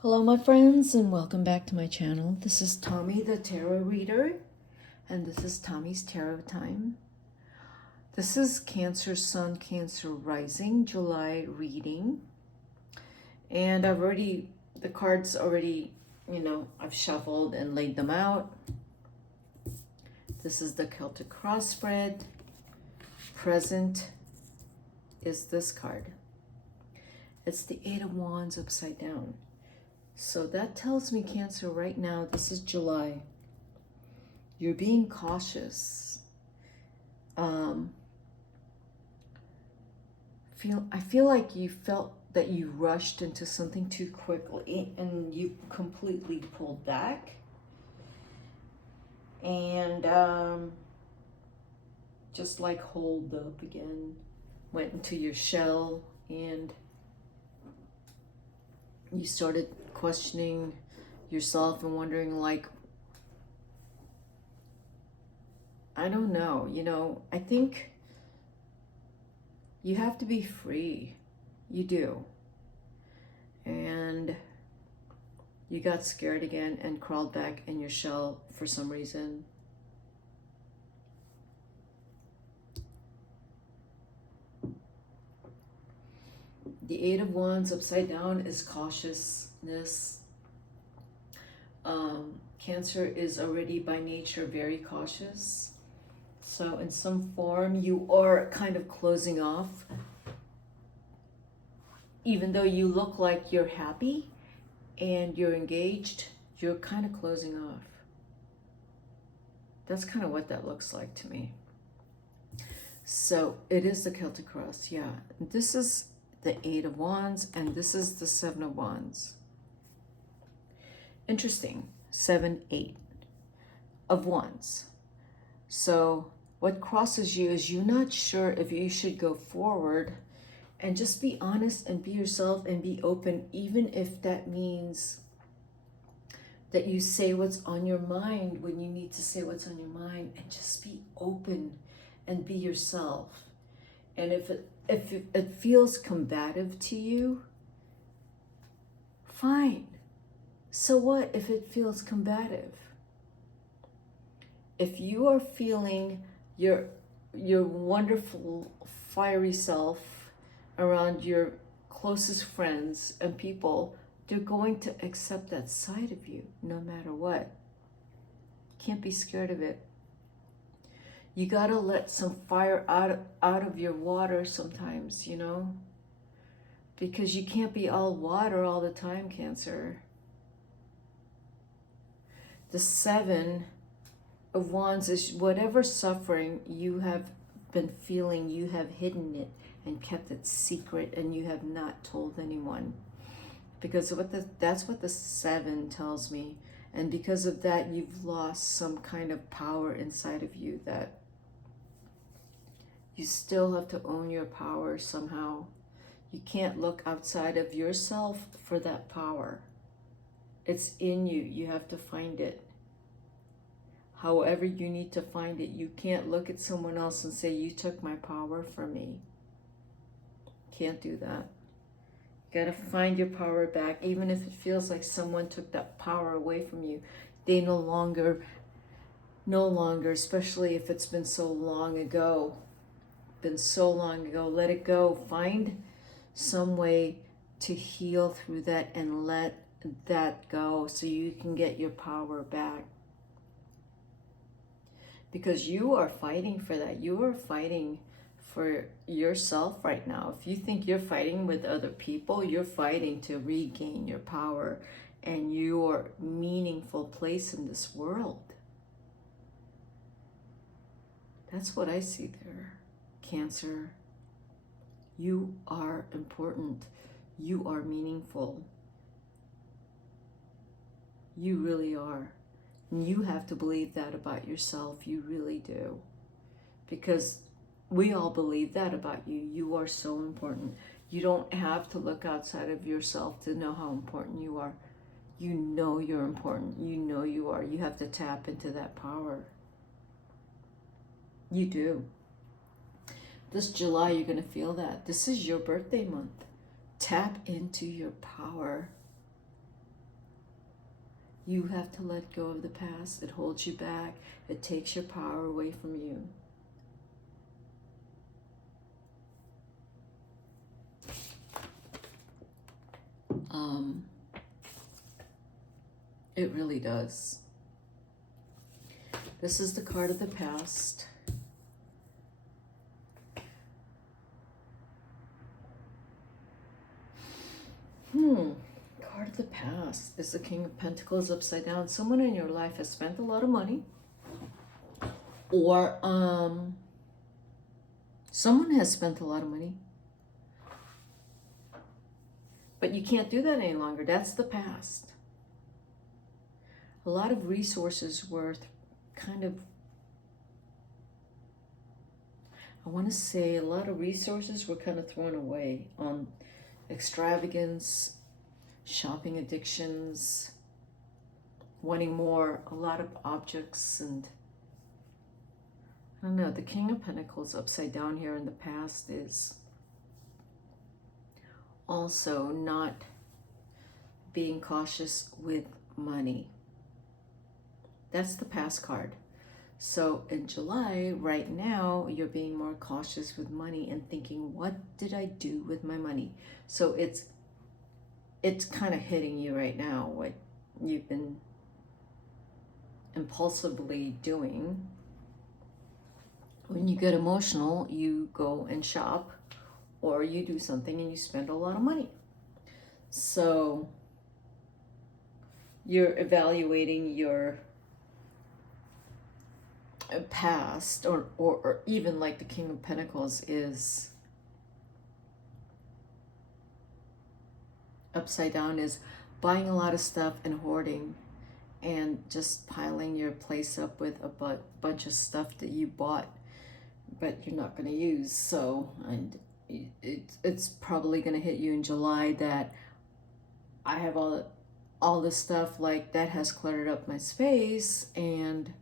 Hello my friends and welcome back to my channel. This is Tommy the Tarot Reader and this is Tommy's Tarot Time. This is Cancer Sun, Cancer Rising, July reading. And the cards already, I've shuffled and laid them out. This is the Celtic Cross spread. Present is this card. It's the Eight of Wands upside down. So that tells me, Cancer, right now, this is July. You're being cautious. I feel like you felt that you rushed into something too quickly and you completely pulled back. And just like holed up again, went into your shell and you started questioning yourself and wondering, like, I don't know, I think you have to be free. You do. And you got scared again and crawled back in your shell for some reason. The Eight of Wands upside down is cautiousness. Cancer is already by nature very cautious. So in some form, you are kind of closing off. Even though you look like you're happy and you're engaged, you're kind of closing off. That's kind of what that looks like to me. So it is the Celtic Cross, yeah. This is the Eight of Wands and this is the Seven of Wands. Interesting. 7, 8 of Wands. So what crosses you is you're not sure if you should go forward, and just be honest and be yourself and be open, even if that means that you say what's on your mind when you need to say what's on your mind, and just be open and be yourself. And if it feels combative to you, fine. So what if it feels combative? If you are feeling your wonderful, fiery self around your closest friends and people, they're going to accept that side of you no matter what. Can't be scared of it. You gotta let some fire out of your water sometimes, because you can't be all water all the time, Cancer. The Seven of Wands is whatever suffering you have been feeling, you have hidden it and kept it secret, and you have not told anyone. Because that's what the Seven tells me. And because of that, you've lost some kind of power inside of you that you still have to own your power somehow. You can't look outside of yourself for that power. It's in you. You have to find it. However you need to find it. You can't look at someone else and say, you took my power from me. Can't do that. You gotta find your power back. Even if it feels like someone took that power away from you, they no longer, especially if it's been so long ago, let it go. Find some way to heal through that and let that go so you can get your power back. Because you are fighting for that. You are fighting for yourself right now. If you think you're fighting with other people, you're fighting to regain your power and your meaningful place in this world. That's what I see there, Cancer. You are important. You are meaningful. You really are. And you have to believe that about yourself. You really do. Because we all believe that about you. You are so important. You don't have to look outside of yourself to know how important you are. You know you're important. You know you are. You have to tap into that power. You do. This July, you're going to feel that. This is your birthday month. Tap into your power. You have to let go of the past. It holds you back. It takes your power away from you. It really does. This is the card of the past. Card of the past is the King of Pentacles upside down. Someone in your life has spent a lot of money, or someone has spent a lot of money, but you can't do that any longer. That's the past. A lot of resources were kind of, I want to say a lot of resources were kind of thrown away on extravagance, shopping addictions, wanting more, a lot of objects, and I don't know, the King of Pentacles upside down here in the past is also not being cautious with money. That's the past card. So in July, right now, you're being more cautious with money and thinking, what did I do with my money? So it's kind of hitting you right now, what you've been impulsively doing. When you get emotional, you go and shop, or you do something and you spend a lot of money. So you're evaluating your past, or even like the King of Pentacles is upside down, is buying a lot of stuff and hoarding and just piling your place up with a bunch of stuff that you bought but you're not going to use. So, and it's probably going to hit you in July that I have all this stuff like that has cluttered up my space, and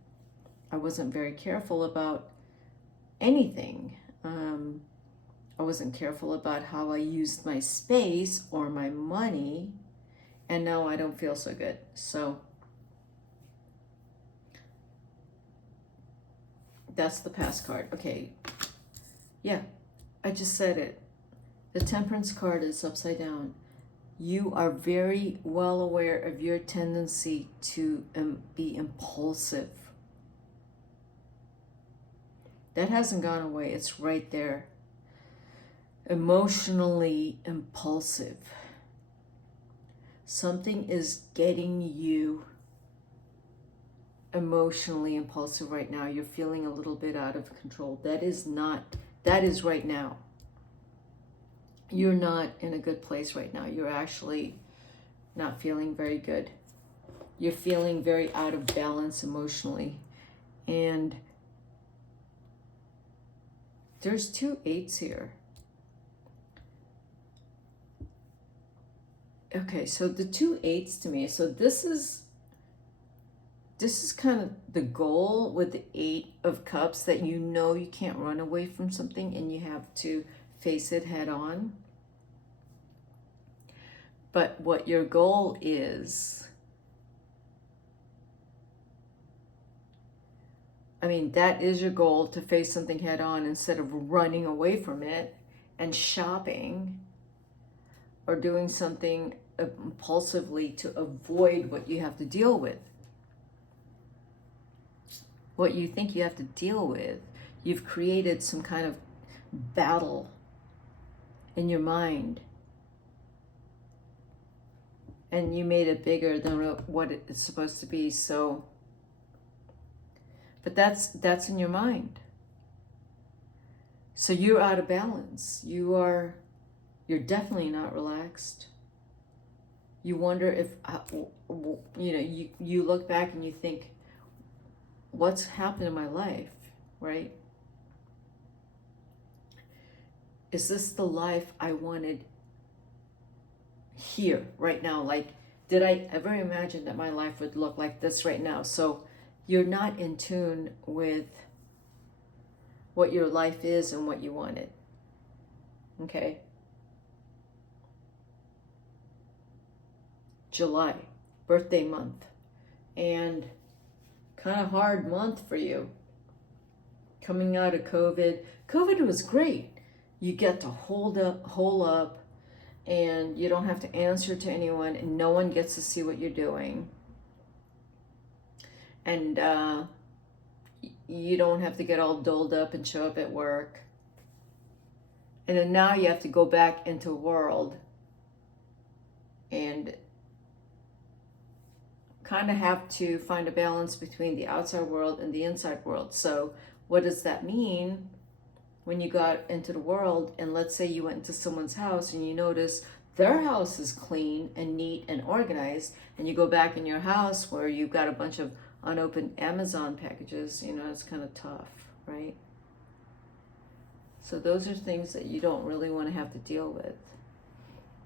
I wasn't very careful about anything. I wasn't careful about how I used my space or my money, and now I don't feel so good. So that's the past card. Okay, yeah, I just said it. The Temperance card is upside down. You are very well aware of your tendency to be impulsive. That hasn't gone away. It's right there. Emotionally impulsive. Something is getting you emotionally impulsive right now. You're feeling a little bit out of control. That is right now. You're not in a good place right now. You're actually not feeling very good. You're feeling very out of balance emotionally. And there's 2 8s here. Okay, so the 2 8s to me, so this is kind of the goal with the 8 of Cups, that you know you can't run away from something and you have to face it head on. But what your goal is, I mean, that is your goal, to face something head on instead of running away from it and shopping or doing something impulsively to avoid what you have to deal with. What you think you have to deal with, you've created some kind of battle in your mind, and you made it bigger than what it's supposed to be. So, but that's in your mind. So you're out of balance. You're definitely not relaxed. You wonder if, you look back and you think, what's happened in my life, right? Is this the life I wanted here, right now? Like, did I ever imagine that my life would look like this right now? So you're not in tune with what your life is and what you wanted, okay? July, birthday month. and kind of hard month for you. Coming out of COVID. COVID was great. You get to hole up, and you don't have to answer to anyone, and no one gets to see what you're doing. And you don't have to get all doled up and show up at work. And then now you have to go back into the world and kind of have to find a balance between the outside world and the inside world. So what does that mean when you got into the world, and let's say you went into someone's house and you notice their house is clean and neat and organized, and you go back in your house where you've got a bunch of unopened Amazon packages, it's kind of tough, right? So those are things that you don't really want to have to deal with.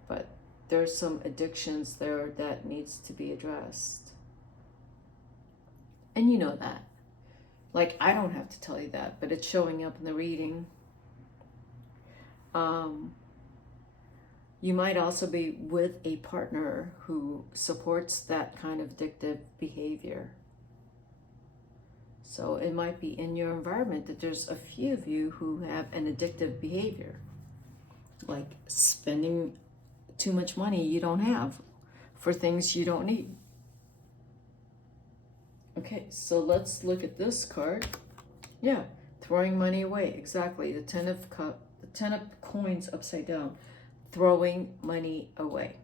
But there's some addictions there that needs to be addressed. And you know that. Like, I don't have to tell you that, but it's showing up in the reading. You might also be with a partner who supports that kind of addictive behavior. So it might be in your environment that there's a few of you who have an addictive behavior, like spending too much money you don't have for things you don't need. Okay, so let's look at this card. Yeah, throwing money away. Exactly. The Ten of Coins upside down. Throwing money away.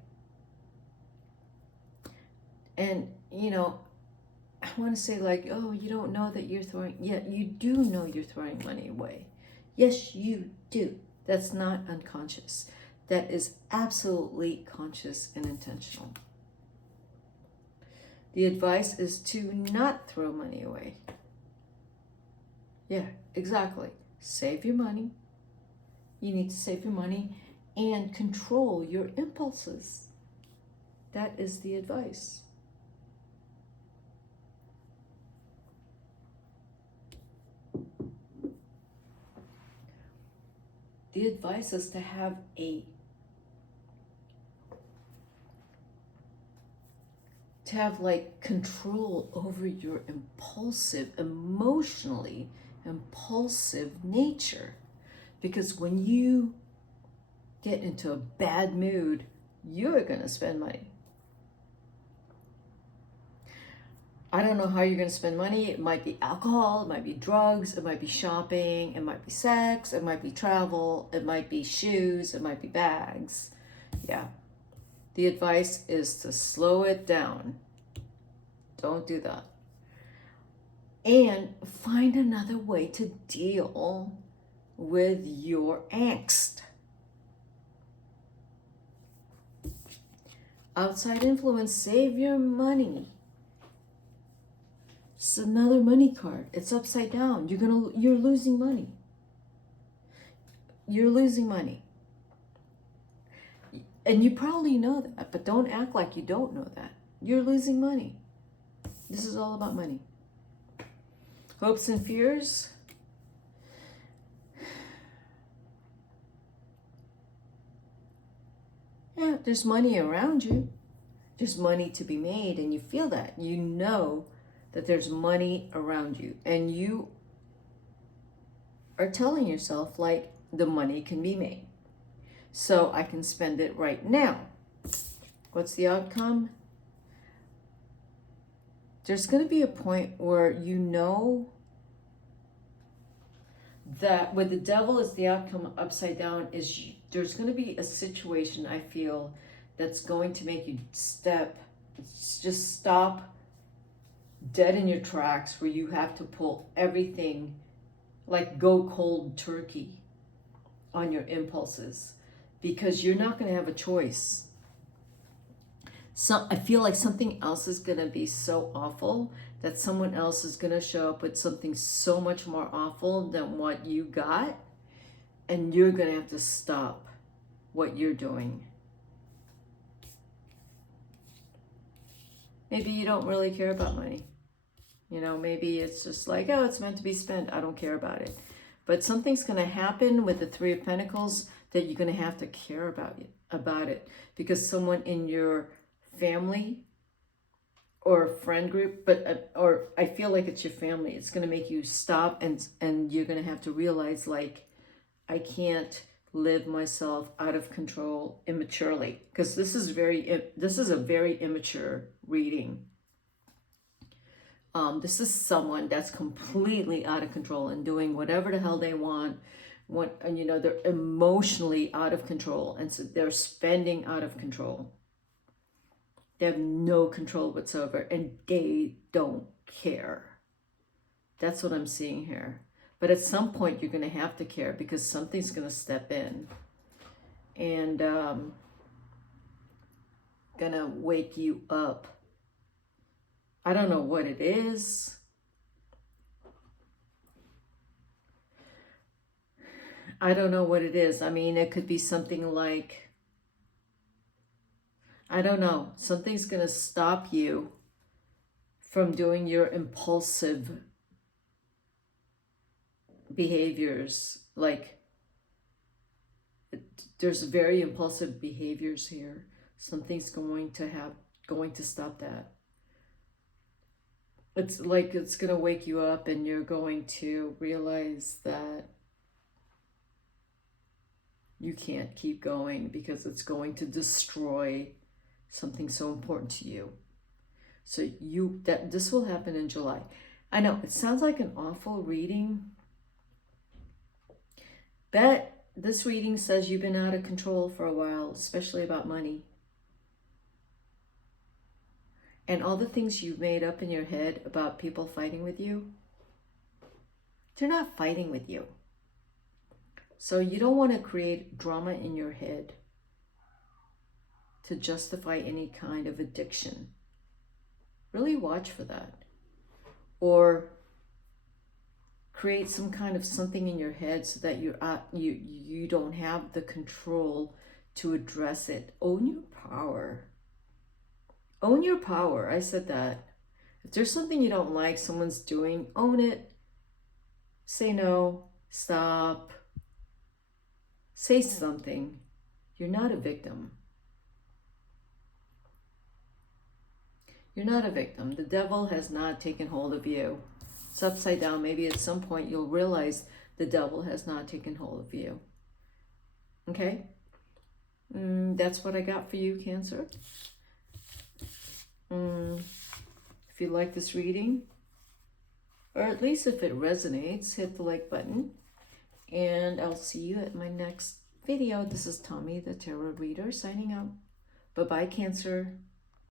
And, I want to say like, oh, you don't know that you're throwing. Yeah, you do know you're throwing money away. Yes, you do. That's not unconscious. That is absolutely conscious and intentional. The advice is to not throw money away. Yeah, exactly. Save your money. You need to save your money and control your impulses. That is the advice. The advice is to have like control over your emotionally impulsive nature. Because when you get into a bad mood, you're going to spend money. I don't know how you're going to spend money. It might be alcohol, it might be drugs, it might be shopping, it might be sex, it might be travel, it might be shoes, it might be bags. Yeah. The advice is to slow it down. Don't do that. And find another way to deal with your angst. Outside influence, save your money. It's another money card. It's upside down. You're losing money. You're losing money. And you probably know that, but don't act like you don't know that. You're losing money. This is all about money. Hopes and fears. Yeah, there's money around you. There's money to be made, and you feel that. You know that there's money around you, and you are telling yourself, like, the money can be made. So I can spend it right now. What's the outcome? There's going to be a point where you know that with the devil as the outcome upside down, there's going to be a situation, I feel, that's going to make you just stop dead in your tracks, where you have to pull everything, like go cold turkey on your impulses, because you're not going to have a choice. So I feel like something else is going to be so awful that someone else is going to show up with something so much more awful than what you got, and you're going to have to stop what you're doing. Maybe you don't really care about money. Maybe it's just like, oh, it's meant to be spent. I don't care about it. But something's going to happen with the Three of Pentacles that you're going to have to care about it, because someone in your family or a friend group, but or I feel like it's your family. It's going to make you stop, and you're going to have to realize, like, I can't live myself out of control immaturely, because this is a very immature reading. This is someone that's completely out of control and doing whatever the hell they want. And they're emotionally out of control, and so they're spending out of control. They have no control whatsoever, and they don't care. That's what I'm seeing here. But at some point, you're going to have to care, because something's going to step in and going to wake you up. I don't know what it is. I don't know what it is. I mean, it could be something like, I don't know. Something's going to stop you from doing your impulsive behaviors. Like, there's very impulsive behaviors here. Something's going to stop that. It's like it's going to wake you up, and you're going to realize that you can't keep going, because it's going to destroy something so important to you. So this will happen in July. I know it sounds like an awful reading, but this reading says you've been out of control for a while, especially about money. And all the things you've made up in your head about people fighting with you, they're not fighting with you. So you don't want to create drama in your head to justify any kind of addiction. Really watch for that. Or create some kind of something in your head so that you don't have the control to address it. Own your power. Own your power. I said that. If there's something you don't like someone's doing, own it. Say no. Stop. Say something. You're not a victim. You're not a victim. The devil has not taken hold of you. It's upside down. Maybe at some point you'll realize the devil has not taken hold of you. Okay? That's what I got for you, Cancer. If you like this reading, or at least if it resonates, hit the like button. And I'll see you at my next video. This is Tommy, the Tarot Reader, signing out. Bye-bye, Cancer.